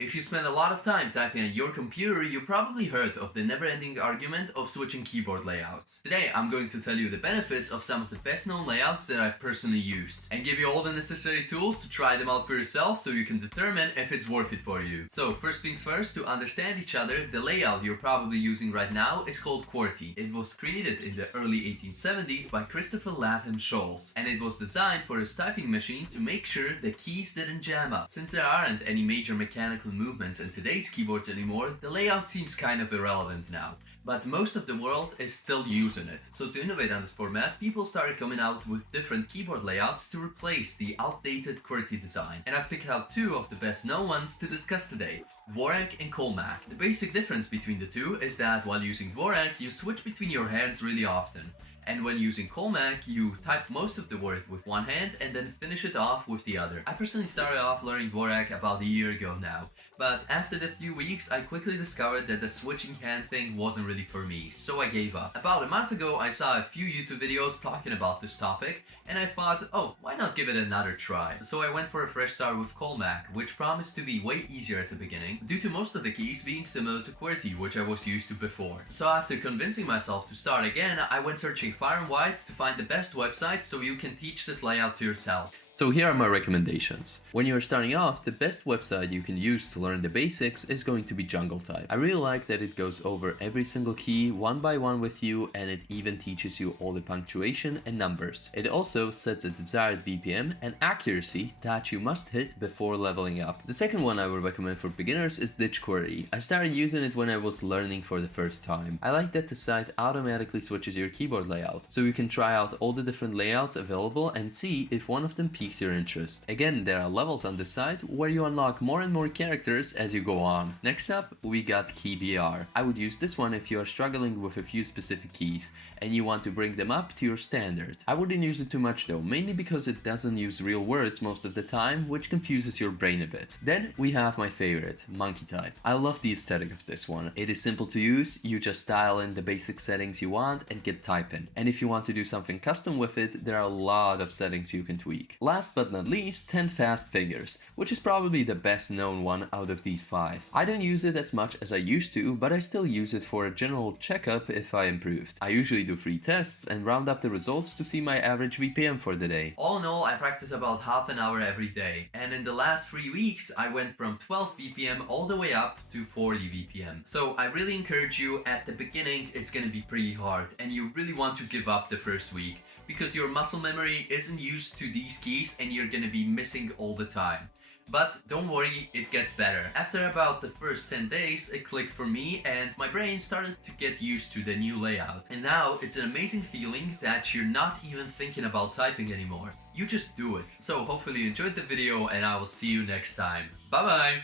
If you spend a lot of time typing on your computer, you probably heard of the never-ending argument of switching keyboard layouts. Today, I'm going to tell you the benefits of some of the best-known layouts that I've personally used, and give you all the necessary tools to try them out for yourself so you can determine if it's worth it for you. So, first things first, to understand each other, the layout you're probably using right now is called Qwerty. It was created in the early 1870s by Christopher Latham Scholes, and it was designed for his typing machine to make sure the keys didn't jam up. Since there aren't any major mechanical movements in today's keyboards anymore, the layout seems kind of irrelevant now, but most of the world is still using it. So to innovate on this format, people started coming out with different keyboard layouts to replace the outdated QWERTY design. And I've picked out two of the best known ones to discuss today, Dvorak and Colemak. The basic difference between the two is that while using Dvorak, you switch between your hands really often. And when using Colemak, you type most of the word with one hand and then finish it off with the other. I personally started off learning Dvorak about a year ago now, but after the few weeks I quickly discovered that the switching hand thing wasn't really for me, so I gave up. About a month ago I saw a few YouTube videos talking about this topic, and I thought, oh, why not give it another try? So I went for a fresh start with Colemak, which promised to be way easier at the beginning, due to most of the keys being similar to QWERTY, which I was used to before. So after convincing myself to start again, I went searching far and wide to find the best website so you can teach this layout to yourself. So here are my recommendations. When you're starting off, the best website you can use to learn the basics is going to be Jungle Type. I really like that it goes over every single key one by one with you, and it even teaches you all the punctuation and numbers. It also sets a desired BPM and accuracy that you must hit before leveling up. The second one I would recommend for beginners is Qwerty. I started using it when I was learning for the first time. I like that the site automatically switches your keyboard layout, so you can try out all the different layouts available and see if one of them piques your interest. Again, there are levels on this site where you unlock more and more characters as you go on. Next up, we got KeyBR. I would use this one if you are struggling with a few specific keys and you want to bring them up to your standard. I wouldn't use it too much though, mainly because it doesn't use real words most of the time, which confuses your brain a bit. Then we have my favorite, Monkey Type. I love the aesthetic of this one. It is simple to use, you just dial in the basic settings you want and get typing. And if you want to do something custom with it, there are a lot of settings you can tweak. Last but not least, 10 Fast Fingers, which is probably the best known one out of these 5. I don't use it as much as I used to, but I still use it for a general checkup if I improved. I usually do free tests and round up the results to see my average BPM for the day. All in all, I practice about half an hour every day, and in the last 3 weeks I went from 12 BPM all the way up to 40 BPM. So I really encourage you, at the beginning it's gonna be pretty hard and you really want to give up the first week, because your muscle memory isn't used to these keys and you're gonna be missing all the time. But don't worry, it gets better. After about the first 10 days, it clicked for me and my brain started to get used to the new layout. And now it's an amazing feeling that you're not even thinking about typing anymore. You just do it. So hopefully you enjoyed the video and I will see you next time. Bye bye!